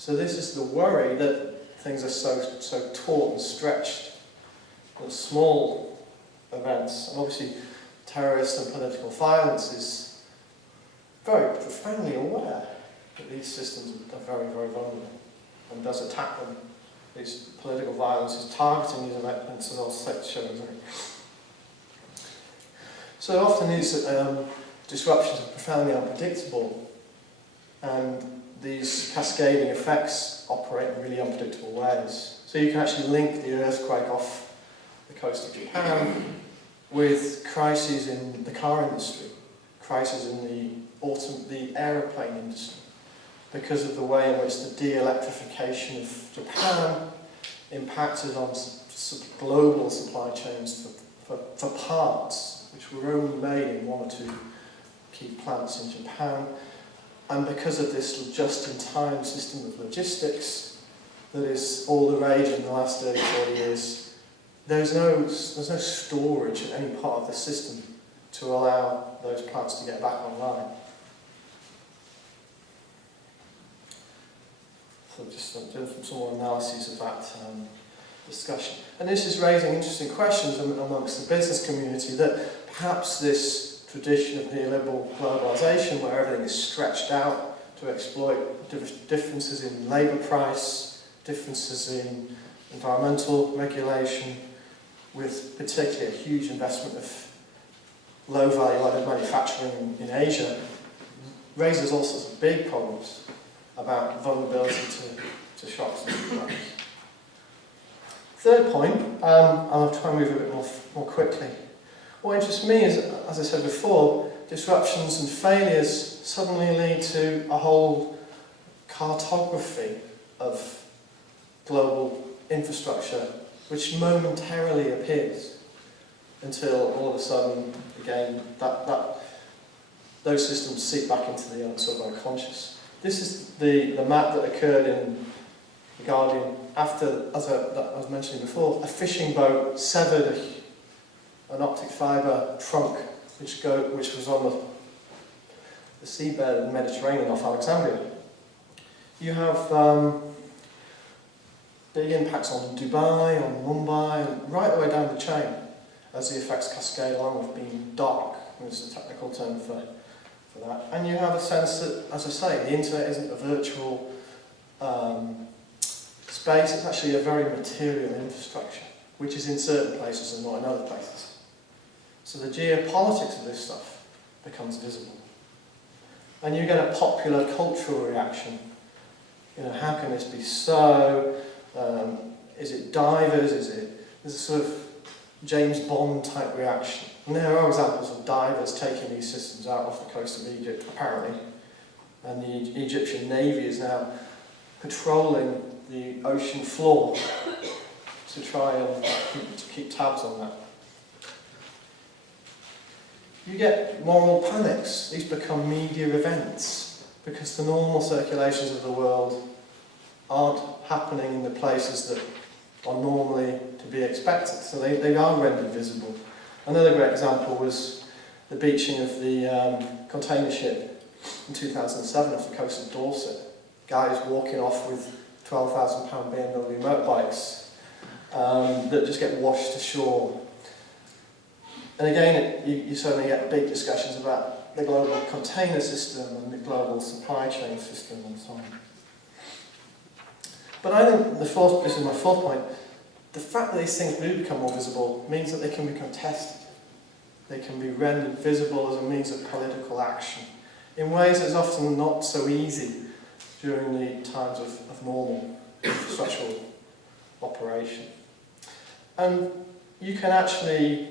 So this is the worry that things are so taut and stretched that small events, and obviously terrorist and political violence is very profoundly aware that these systems are very, very vulnerable and does attack them. These political violence is targeting these events and also showing. So often these disruptions are profoundly unpredictable, and these cascading effects operate in really unpredictable ways. So you can actually link the earthquake off the coast of Japan with crises in the car industry, crises in the aeroplane industry, because of the way in which the de-electrification of Japan impacted on global supply chains for parts, which were only made in one or two key plants in Japan. And because of this just-in-time system of logistics that is all the rage in the last 30, 40 years, there's no storage in any part of the system to allow those plants to get back online. So just doing some more analyses of that discussion. And this is raising interesting questions amongst the business community, that perhaps this tradition of neoliberal globalisation, where everything is stretched out to exploit differences in labour price, differences in environmental regulation, with particularly a huge investment of low-value added manufacturing in Asia, raises all sorts of big problems about vulnerability to shocks and surprises. Third point, and I'll try and move a bit more quickly. What interests me is, as I said before, disruptions and failures suddenly lead to a whole cartography of global infrastructure, which momentarily appears, until all of a sudden, again, those systems seep back into the sort of unconscious. This is the map that occurred in The Guardian after, as I was mentioning before, a fishing boat severed an optic fibre trunk which was on the seabed of the Mediterranean off Alexandria. You have big impacts on Dubai, on Mumbai, and right the way down the chain as the effects cascade along with being dark, is the technical term for that. And you have a sense that, as I say, the internet isn't a virtual space, it's actually a very material infrastructure, which is in certain places and not in other places. So the geopolitics of this stuff becomes visible. And you get a popular cultural reaction. You know, how can this be so? Is it divers? There's a sort of James Bond type reaction. And there are examples of divers taking these systems out off the coast of Egypt, apparently. And the Egyptian Navy is now patrolling the ocean floor to try and keep tabs on that. You get moral panics. These become media events because the normal circulations of the world aren't happening in the places that are normally to be expected. So they are rendered visible. Another great example was the beaching of the container ship in 2007 off the coast of Dorset. Guys walking off with £12,000 BMW motorbikes that just get washed ashore. And again, you suddenly get big discussions about the global container system and the global supply chain system and so on. But I think this is my fourth point, the fact that these things do become more visible means that they can be contested. They can be rendered visible as a means of political action in ways that's often not so easy during the times of normal infrastructural operation. And you can actually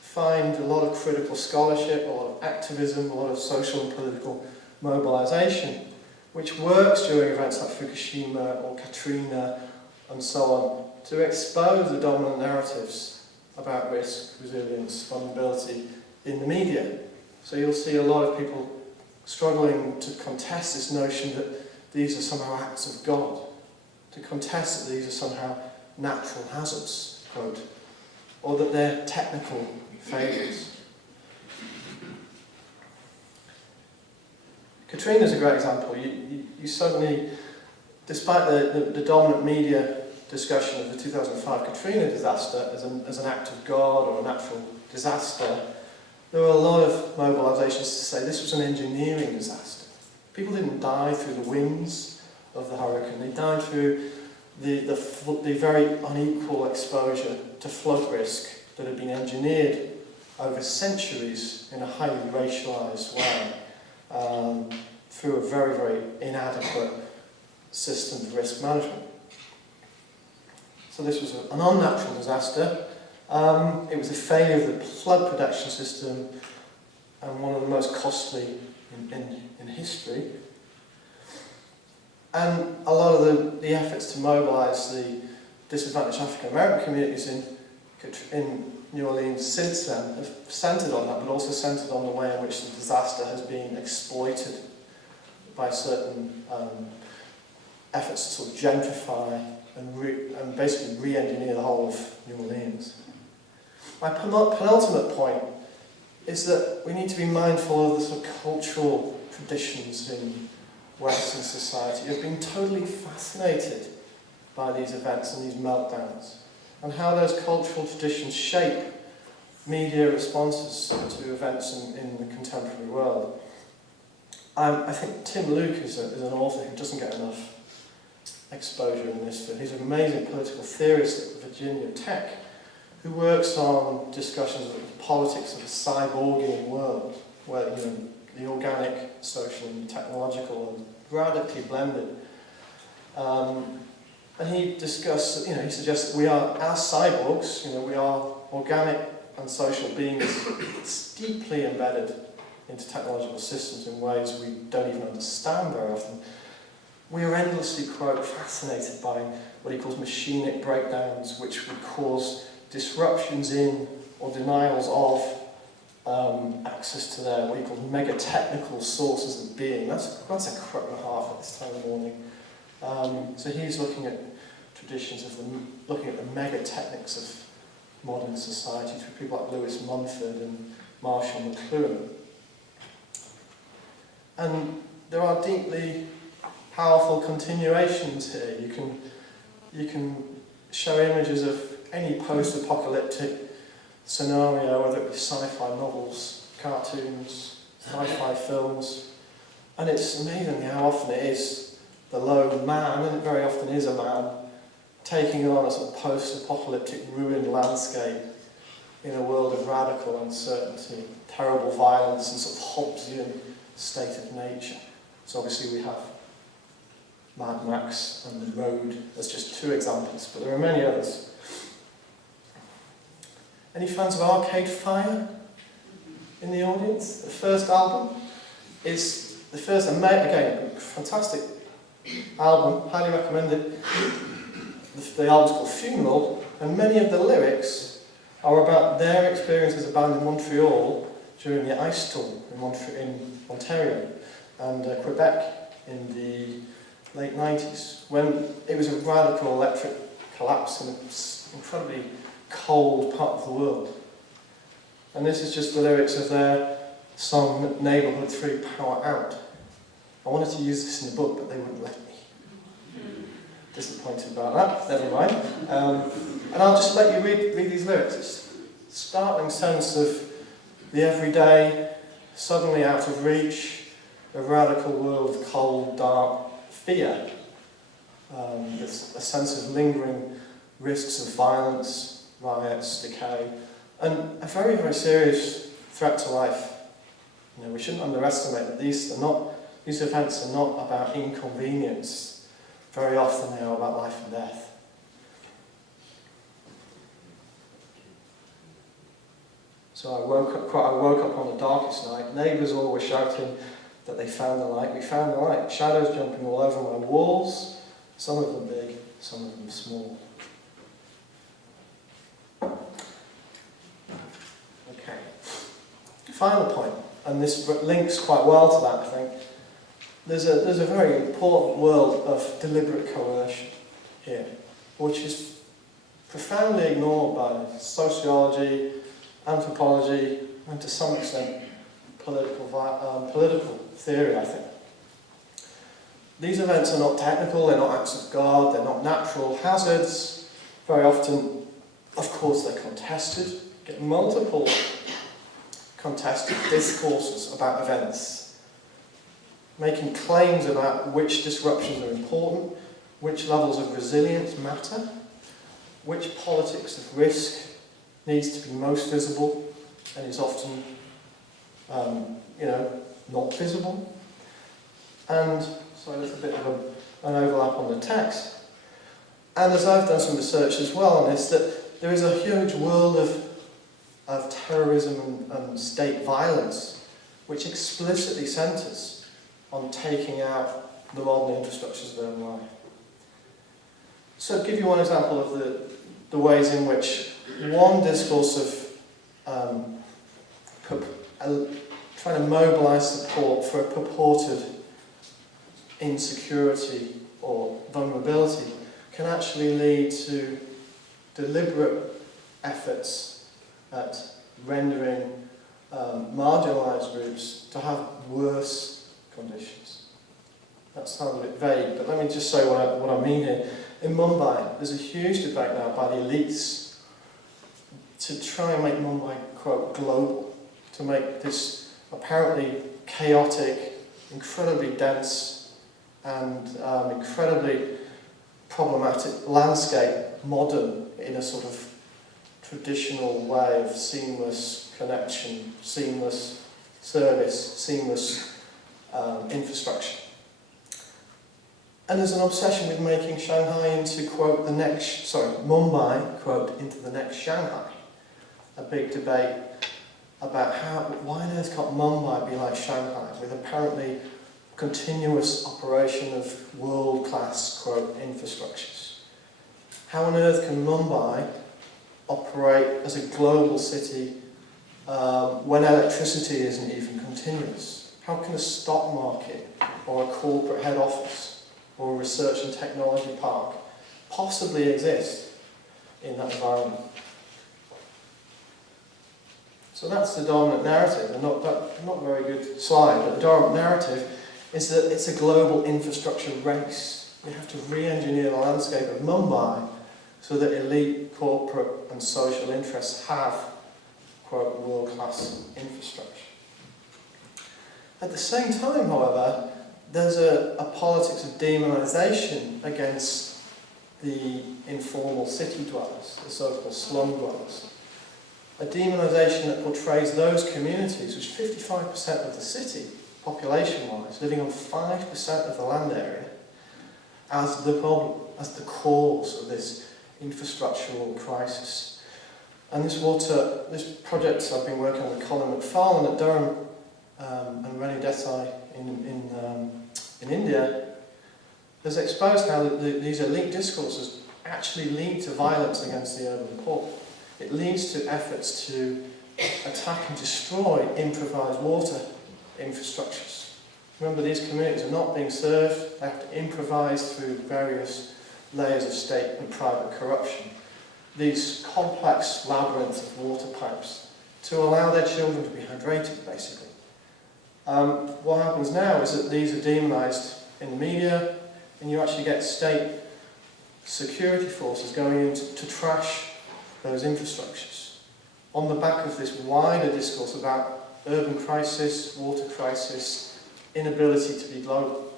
find a lot of critical scholarship, a lot of activism, a lot of social and political mobilisation, which works during events like Fukushima or Katrina and so on, to expose the dominant narratives about risk, resilience, vulnerability in the media. So you'll see a lot of people struggling to contest this notion that these are somehow acts of God, to contest that these are somehow natural hazards, quote, or that they're technical failures. Katrina's a great example. You suddenly despite the dominant media discussion of the 2005 Katrina disaster as an act of God or a natural disaster, there were a lot of mobilisations to say this was an engineering disaster. People didn't die through the winds of the hurricane, they died through the very unequal exposure to flood risk that had been engineered over centuries in a highly racialised way through a very, very inadequate system of risk management. So this was an unnatural disaster. It was a failure of the flood protection system and one of the most costly in history. And a lot of the efforts to mobilise the disadvantaged African American communities in New Orleans since then have centred on that, but also centred on the way in which the disaster has been exploited by certain efforts to sort of gentrify and basically re-engineer the whole of New Orleans. My penultimate point is that we need to be mindful of the sort of cultural traditions in Western society. I've been totally fascinated by these events and these meltdowns, and how those cultural traditions shape media responses to events in the contemporary world. I think Tim Luke is an author who doesn't get enough exposure in this field. He's an amazing political theorist at Virginia Tech who works on discussions of the politics of a cyborgian world, where the organic, social and technological are radically blended. And he discusses, he suggests that we are, as cyborgs, we are organic and social beings deeply embedded into technological systems in ways we don't even understand very often. We are endlessly, quote, fascinated by what he calls machinic breakdowns, which would cause disruptions in or denials of access to their, what he calls mega-technical sources of being. That's a crook and a half at this time of the morning. So he's looking at traditions of looking at the mega-technics of modern society through people like Lewis Mumford and Marshall McLuhan. And there are deeply powerful continuations here. You can show images of any post-apocalyptic scenario, whether it be sci-fi novels, cartoons, sci-fi films, and it's amazing how often it is the lone man, and it very often is a man, taking on a sort of post-apocalyptic ruined landscape in a world of radical uncertainty, terrible violence, and sort of Hobbesian state of nature. So obviously we have Mad Max and The Road as just two examples, but there are many others. Any fans of Arcade Fire in the audience? The first album is again, fantastic album, highly recommend it. The album's called Funeral, and many of the lyrics are about their experience as a band in Montreal during the ice storm in Ontario and Quebec in the late 90s, when it was a radical electric collapse in an incredibly cold part of the world. And this is just the lyrics of their song Neighbourhood 3 Power Out. I wanted to use this in the book, but they wouldn't let me. Disappointed about that, never mind. And I'll just let you read these lyrics. It's a startling sense of the everyday, suddenly out of reach, a radical world of cold, dark fear. There's a sense of lingering risks of violence, riots, decay, and a very, very serious threat to life. We shouldn't underestimate that these events are not about inconvenience. Very often they are about life and death. So I woke up on the darkest night. Neighbours all were shouting that they found the light. We found the light. Shadows jumping all over my walls. Some of them big, some of them small. Okay. Final point, and this links quite well to that, I think. There's a very important world of deliberate coercion here, which is profoundly ignored by sociology, anthropology, and to some extent political theory, I think. These events are not technical, they're not acts of God, they're not natural hazards. Very often, of course, they're contested, get multiple contested discourses about events, making claims about which disruptions are important, which levels of resilience matter, which politics of risk needs to be most visible and is often, not visible. And so there's a bit of an overlap on the text. And as I've done some research as well on this, that there is a huge world of terrorism and state violence which explicitly centres on taking out the modern infrastructures of their life. So to give you one example of the ways in which one discourse of trying to mobilise support for a purported insecurity or vulnerability can actually lead to deliberate efforts at rendering marginalised groups to have worse conditions. That sounds a bit vague, but let me just say what I mean here. In Mumbai, there's a huge debate now by the elites to try and make Mumbai, quote, global, to make this apparently chaotic, incredibly dense and incredibly problematic landscape modern in a sort of traditional way of seamless connection, seamless service, seamless infrastructure. And there's an obsession with making Shanghai into, quote, Mumbai, quote, into the next Shanghai. A big debate about why on earth can't Mumbai be like Shanghai, with apparently continuous operation of world-class, quote, infrastructures. How on earth can Mumbai operate as a global city when electricity isn't even continuous? How can a stock market or a corporate head office or a research and technology park possibly exist in that environment? So that's the dominant narrative, and not a very good slide, but the dominant narrative is that it's a global infrastructure race. We have to re-engineer the landscape of Mumbai so that elite corporate and social interests have, quote, world-class infrastructure. At the same time, however, there's a politics of demonisation against the informal city dwellers, the so-called slum dwellers. A demonisation that portrays those communities, which 55% of the city, population-wise, living on 5% of the land area, as the problem, as the cause of this infrastructural crisis. And this project I've been working on with Colin McFarlane at Durham and Renu Desai in India has exposed how these elite discourses actually lead to violence against the urban poor. It leads to efforts to attack and destroy improvised water infrastructures. Remember, these communities are not being served, they have to improvise through various layers of state and private corruption. These complex labyrinths of water pipes to allow their children to be hydrated, basically. What happens now is that these are demonised in the media, and you actually get state security forces going in to trash those infrastructures on the back of this wider discourse about urban crisis, water crisis, inability to be global.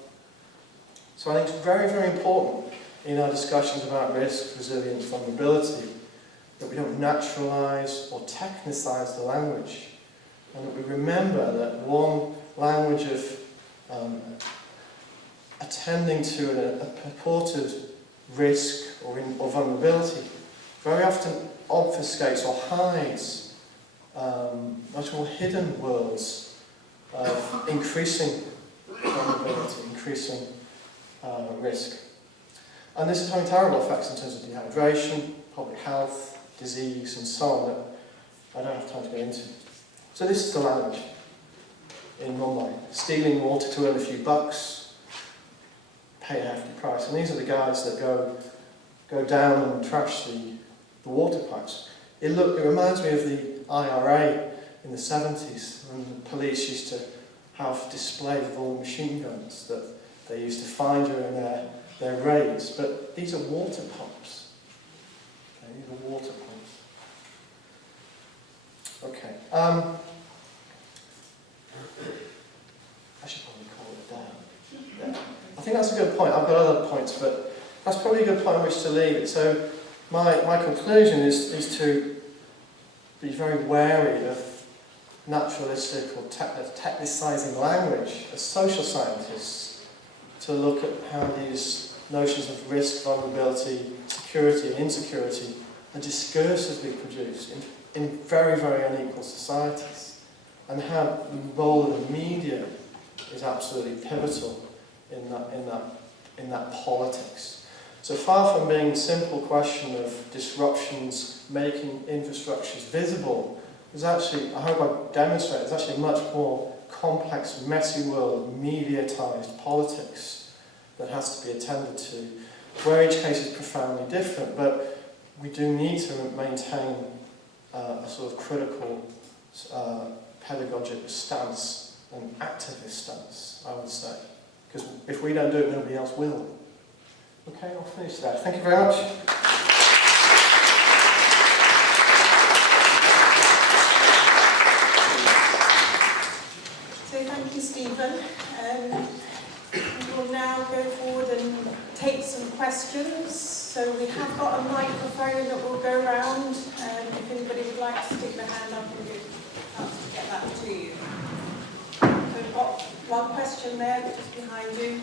So I think it's very, very important in our discussions about risk, resilience, vulnerability, that we don't naturalise or technicise the language, and that we remember that one language of attending to a purported risk or vulnerability very often obfuscates or hides much more hidden worlds of increasing vulnerability, increasing risk. And this is having terrible effects in terms of dehydration, public health, disease, and so on that I don't have time to go into. So this is the language in Mumbai. Stealing water to earn a few bucks, pay a hefty price. And these are the guys that go down and trash the water pipes. It reminds me of the IRA in the 70s, when the police used to have displays of all the machine guns that they use to find during their raids. But these are water pumps. Okay, these are water pumps. Okay. I should probably call it down. Yeah. I think that's a good point. I've got other points, but that's probably a good point on which to leave it. So my conclusion is to be very wary of naturalistic or technicising language as social scientists, to look at how these notions of risk, vulnerability, security and insecurity are discursively produced in very, very unequal societies, and how the role of the media is absolutely pivotal in that politics. So far from being a simple question of disruptions making infrastructures visible, there's actually, I hope I've demonstrated, there's actually a much more complex, messy world of mediatised politics that has to be attended to, where each case is profoundly different, but we do need to maintain a sort of critical pedagogic stance, an activist stance, I would say. Because if we don't do it, nobody else will. Okay, I'll finish there. Thank you very much. So thank you, Stephen. We will now go forward and take some questions. So we have got a microphone that will go around. If anybody would like to stick their hand up and get that to you. So we've got one question there just behind you.